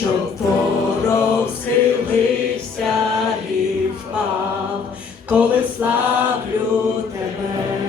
щоб ворог схилився і впав, коли славлю тебе,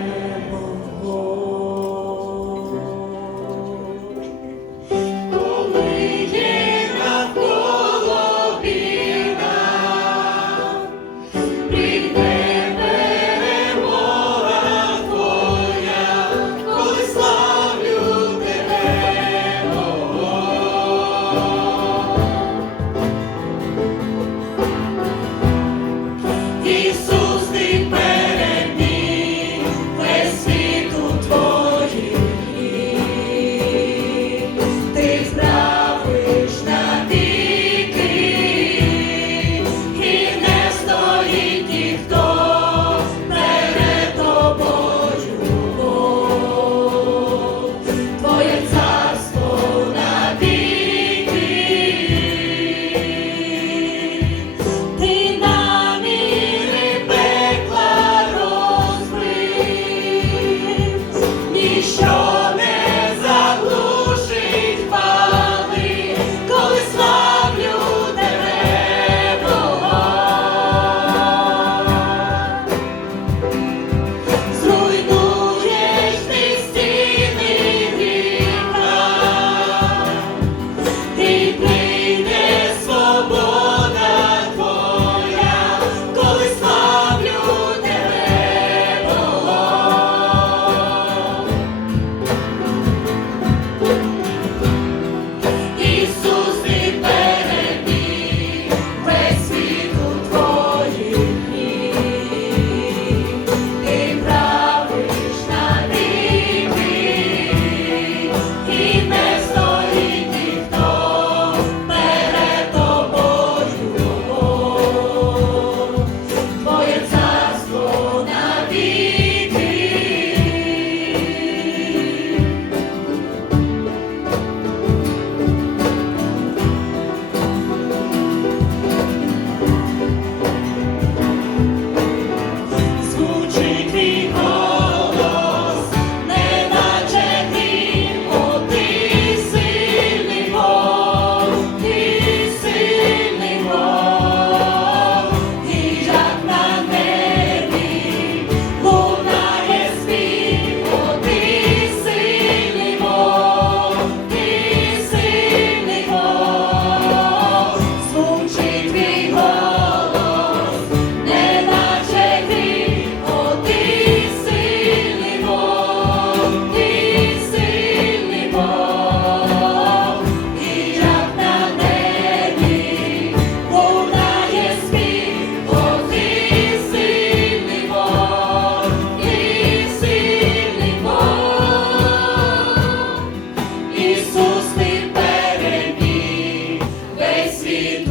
Espírito.